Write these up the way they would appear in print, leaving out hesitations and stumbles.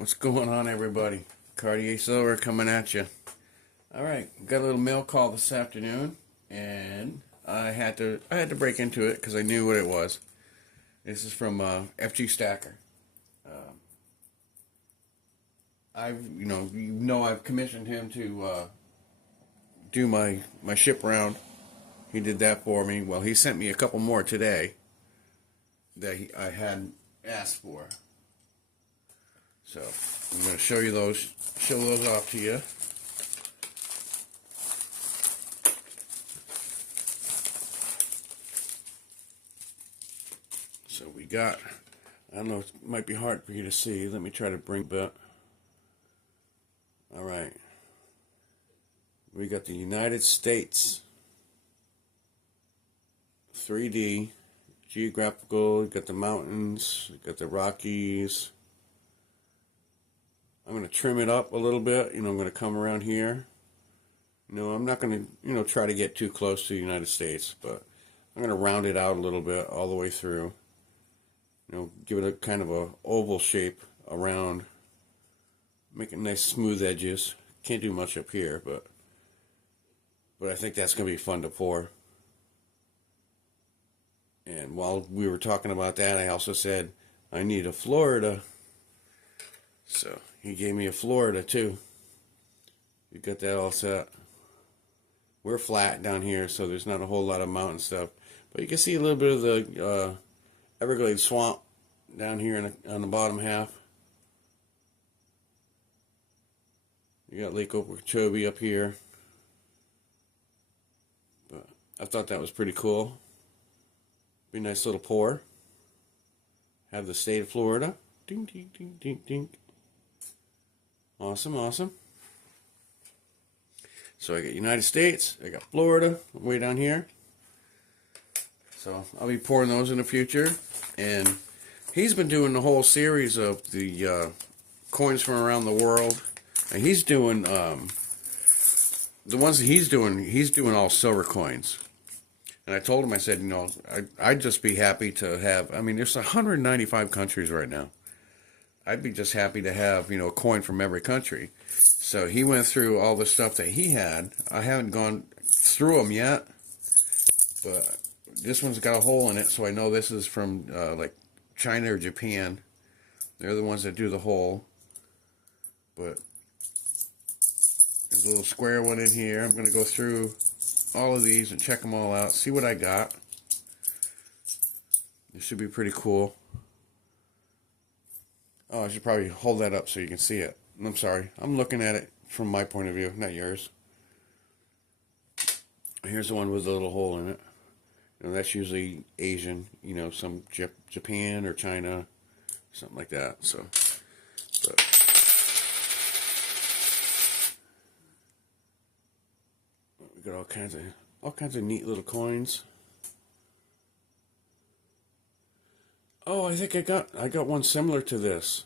What's going on, everybody? Cartier Silver coming at you. All right, got a little mail call this afternoon, and I had to break into it because I knew what it was. This is from FG Stacker. I've commissioned him to do my ship round. He did that for me. Well, he sent me a couple more today that I hadn't asked for. So I'm going to show those off to you. So we got, I don't know, it might be hard for you to see. Let me try to bring it up. All right. We got the United States 3D geographical. Got the mountains, got the Rockies. I'm going to trim it up a little bit. I'm going to come around here. I'm not going to, try to get too close to the United States, but I'm going to round it out a little bit all the way through. Give it a kind of a oval shape around. Make it nice smooth edges. Can't do much up here, but I think that's going to be fun to pour. And while we were talking about that, I also said I need a Florida. So he gave me a Florida too. We got that all set. We're flat down here, so there's not a whole lot of mountain stuff. But you can see a little bit of the Everglades swamp down here on the bottom half. You got Lake Okeechobee up here. But I thought that was pretty cool. Be a nice little pour. Have the state of Florida. Ding, ding, ding, ding, ding. Awesome, awesome. So I got United States, I got Florida, way down here. So I'll be pouring those in the future. And he's been doing the whole series of the coins from around the world. And he's doing, the ones that he's doing all silver coins. And I told him, I said, I'd just be happy to have, there's 195 countries right now. I'd be just happy to have, a coin from every country. So he went through all the stuff that he had. I haven't gone through them yet, but this one's got a hole in it, so I know this is from like China or Japan. They're the ones that do the hole. But there's a little square one in here. I'm going to go through all of these and check them all out, see what I got. This should be pretty cool. Oh, I should probably hold that up so you can see it. I'm sorry. I'm looking at it from my point of view, not yours. Here's the one with a little hole in it. That's usually Asian, some Japan or China, something like that. So, but we got all kinds of neat little coins. Oh, I think I got one similar to this,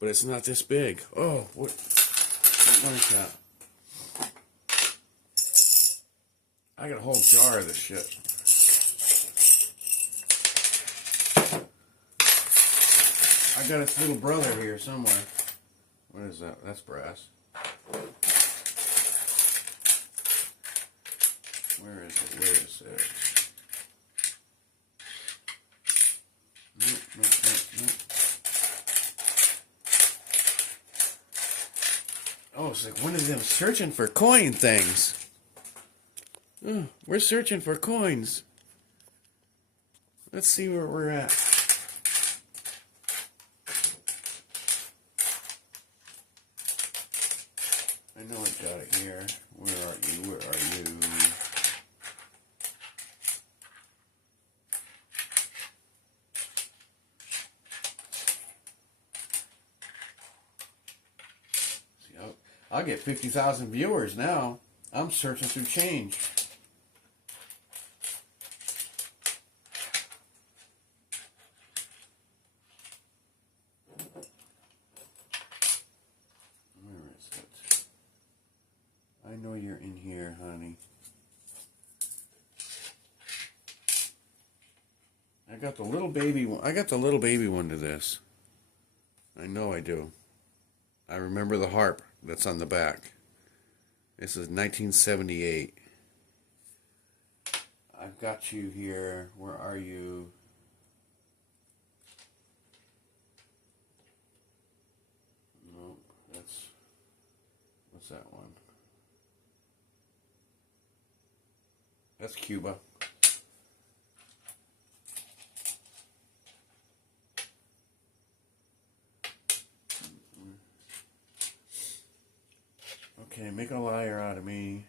but it's not this big. Oh, what is that? I got a whole jar of this shit. I got its little brother here somewhere. What is that? That's brass. Where is it? Where is it? Nope. Oh, it's like one of them searching for coin things. Oh, we're searching for coins. Let's see where we're at. I know I got it here. Where are you? Where are you? I'll get 50,000 viewers now. I'm searching through change. Where is it? I know you're in here, honey. I got the little baby one. I got the little baby one to this. I know I do. I remember the harp that's on the back. This is 1978. I've got you here. Where are you? No, that's... What's that one? That's Cuba. Okay, make a liar out of me.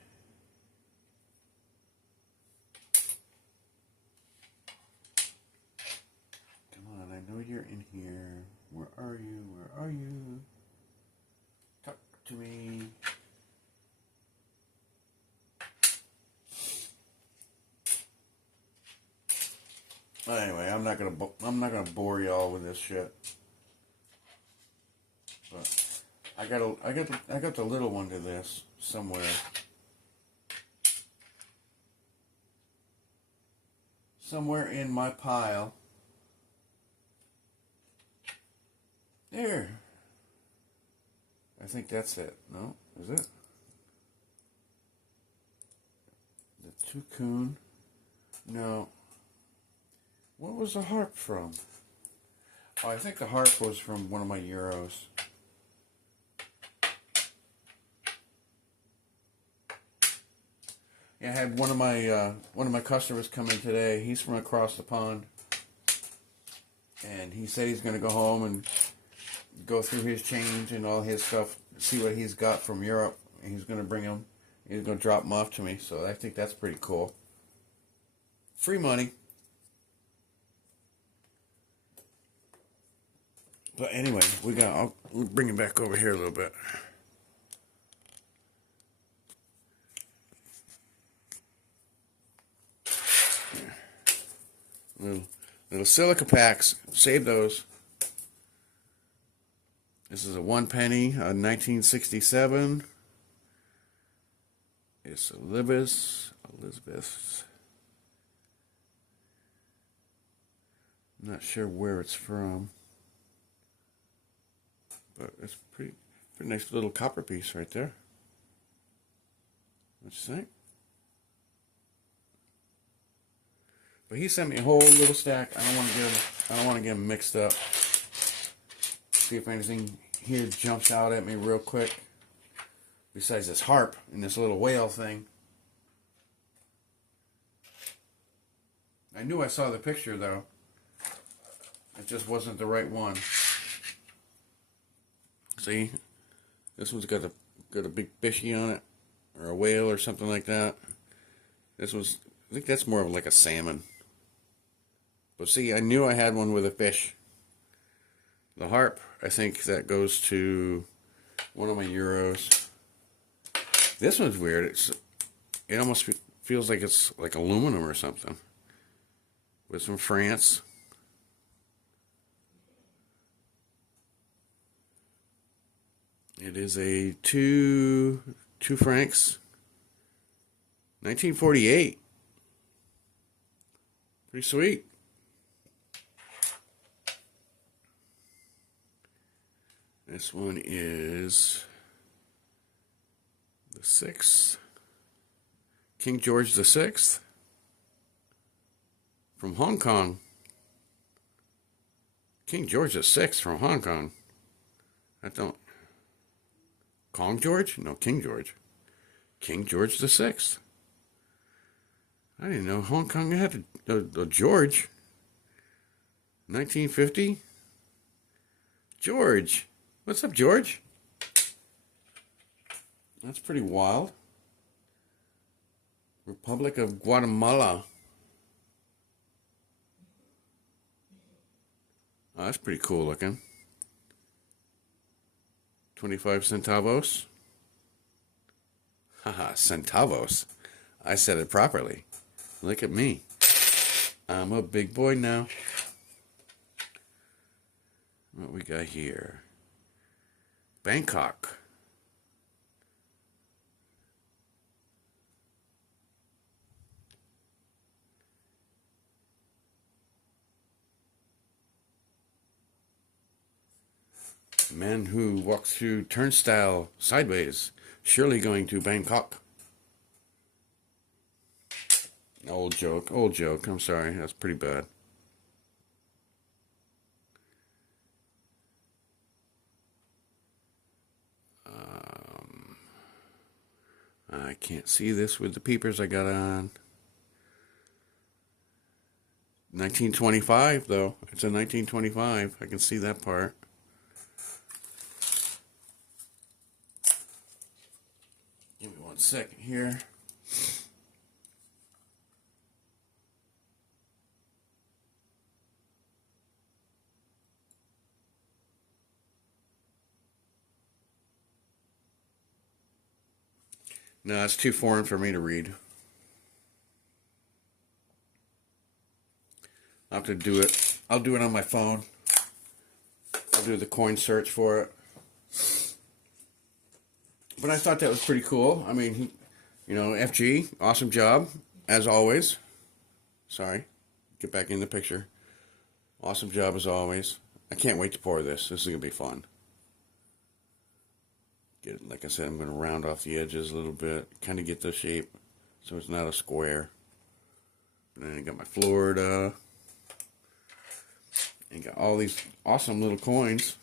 Come on, I know you're in here. Where are you? Where are you? Talk to me. Anyway, I'm not gonna bore y'all with this shit. But I got the little one to this somewhere. Somewhere in my pile. There. I think that's it. No? Is it? The Toucan? No. What was the harp from? Oh, I think the harp was from one of my Euros. Yeah, I had one of my customers come in today. He's from across the pond, and he said he's going to go home and go through his change and all his stuff, see what he's got from Europe. And he's going to bring them. He's going to drop them off to me. So I think that's pretty cool. Free money. But anyway, I'll bring him back over here a little bit. Little silica packs. Save those. This is a 1 penny, 1967. It's Elizabeth. I'm not sure where it's from, but it's pretty nice little copper piece right there. What you think? But he sent me a whole little stack. I don't want to get them mixed up. See if anything here jumps out at me real quick. Besides this harp and this little whale thing. I knew I saw the picture though. It just wasn't the right one. See? This one's got a big fishy on it. Or a whale or something like that. This one's, I think that's more of like a salmon. But see, I knew I had one with a fish. The harp, I think that goes to one of my Euros. This one's weird. It almost feels like it's like aluminum or something. It's from France. It is a two francs. 1948. Pretty sweet. This one is the 6th. King George the 6th. From Hong Kong. King George the 6th from Hong Kong. Kong George? No, King George. King George the 6th. I didn't know Hong Kong had a George. 1950? George. What's up, George? That's pretty wild. Republic of Guatemala. Oh, that's pretty cool looking. 25 centavos. Haha, centavos. I said it properly. Look at me. I'm a big boy now. What we got here? Bangkok. Man who walks through turnstile sideways, surely going to Bangkok. Old joke, old joke. I'm sorry, that's pretty bad. I can't see this with the peepers I got on. 1925, though. It's a 1925. I can see that part. Give me 1 second here. No, it's too foreign for me to read. I'll have to do it. I'll do it on my phone. I'll do the coin search for it. But I thought that was pretty cool. I mean, FG, awesome job, as always. Sorry, get back in the picture. Awesome job as always. I can't wait to pour this. This is going to be fun. Like I said, I'm going to round off the edges a little bit, kind of get the shape so it's not a square. And then I got my Florida, and got all these awesome little coins.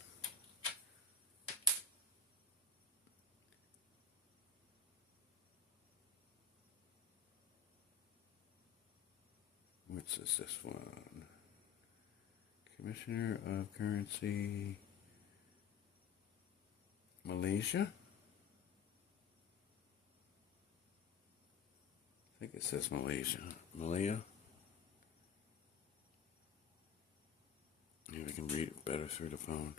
What's this one? Commissioner of Currency, Malaysia? I think it says Malaysia. Malaya? Maybe we can read it better through the phone.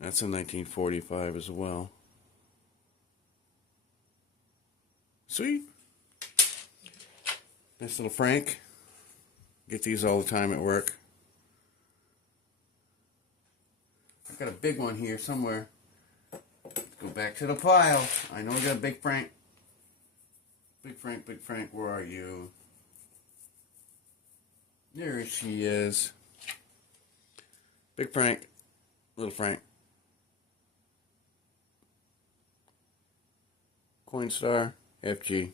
That's in 1945 as well. Sweet. Nice little Frank. Get these all the time at work. I've got a big one here somewhere. Let's go back to the pile. I know we got a big Frank. Big Frank, where are you? There she is. Big Frank, little Frank. Coinstar, FG.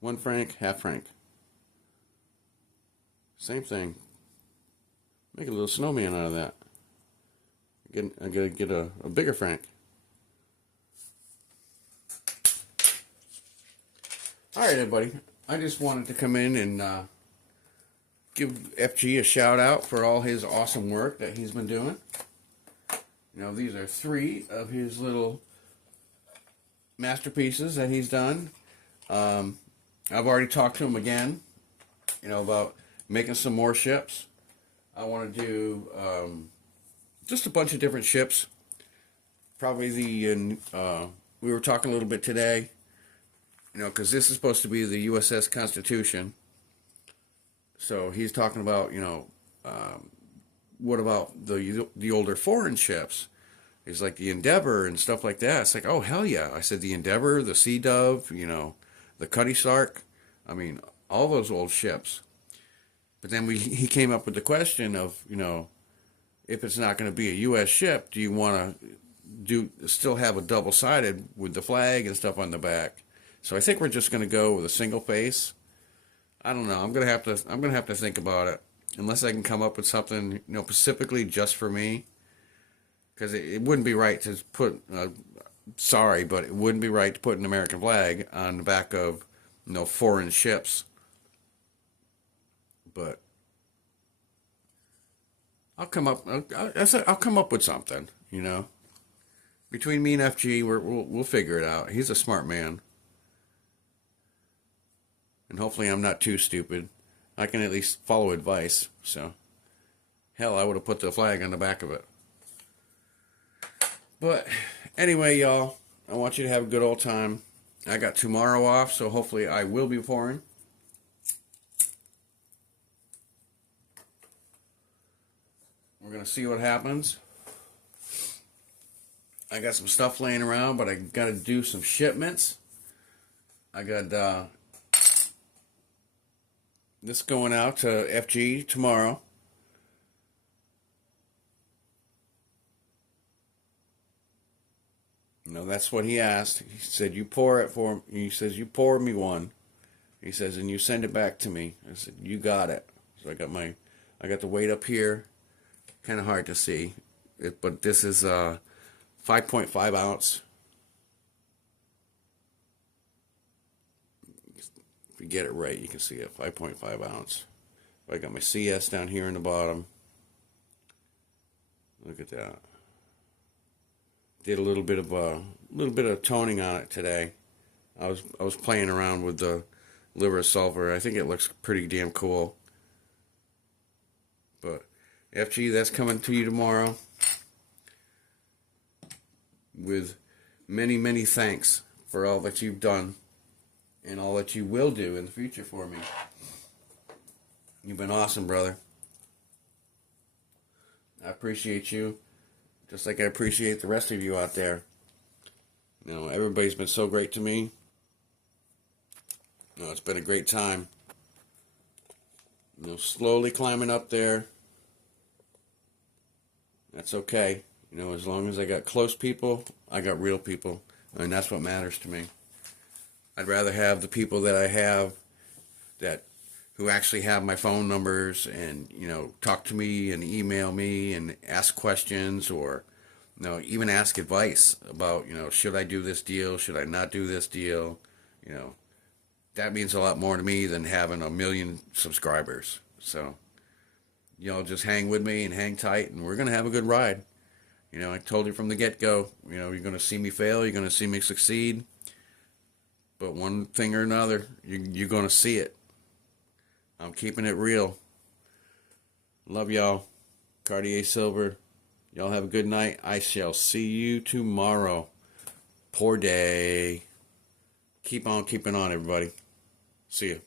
One Frank, half Frank. Same thing. Make a little snowman out of that. I gotta get a bigger Frank. Alright, everybody. I just wanted to come in and give FG a shout out for all his awesome work that he's been doing. These are 3 of his little masterpieces that he's done. I've already talked to him again, about making some more ships. I want to do just a bunch of different ships. Probably we were talking a little bit today, because this is supposed to be the USS Constitution. So he's talking about, what about the older foreign ships? He's like the Endeavor and stuff like that. It's like, oh, hell yeah. I said the Endeavor, the Sea Dove, the Cutty Sark. I mean, all those old ships. But then he came up with the question of, if it's not going to be a U.S. ship, do you want to still have a double-sided with the flag and stuff on the back? So I think we're just going to go with a single face. I don't know. I'm gonna have to think about it, unless I can come up with something, specifically just for me. Because it wouldn't be right to put. Sorry, but it wouldn't be right to put an American flag on the back of, foreign ships. But I'll come up. I'll come up with something. Between me and FG, we'll figure it out. He's a smart man. And hopefully I'm not too stupid. I can at least follow advice. So, hell, I would have put the flag on the back of it. But, anyway, y'all, I want you to have a good old time. I got tomorrow off, so hopefully I will be pouring. We're going to see what happens. I got some stuff laying around, but I got to do some shipments. I got... This is going out to FG tomorrow. You know, that's what he asked. He said, you pour it for him. He says, you pour me one. He says, and you send it back to me. I said, you got it. So I got the weight up here. Kind of hard to see. But this is 5.5 ounce. If you get it right, you can see it. 5.5 ounce. I got my CS down here in the bottom. Look at that. Did a little bit of toning on it today. I was playing around with the liver sulfur. I think it looks pretty damn cool. But FG, that's coming to you tomorrow. With many, many thanks for all that you've done and all that you will do in the future for me. You've been awesome, brother. I appreciate you, just like I appreciate the rest of you out there. You know, everybody's been so great to me. You know, it's been a great time. You know, slowly climbing up there. That's okay. You know, as long as I got close people, I got real people. And that's what matters to me. I'd rather have the people that I have who actually have my phone numbers and, you know, talk to me and email me and ask questions, or, you know, even ask advice about, you know, should I do this deal? Should I not do this deal? You know, that means a lot more to me than having 1 million subscribers. So, y'all just hang with me and hang tight, and we're going to have a good ride. You know, I told you from the get-go, you know, you're going to see me fail, you're going to see me succeed. But one thing or another, you're going to see it. I'm keeping it real. Love y'all. Cartier Silver. Y'all have a good night. I shall see you tomorrow. Poor day. Keep on keeping on, everybody. See you.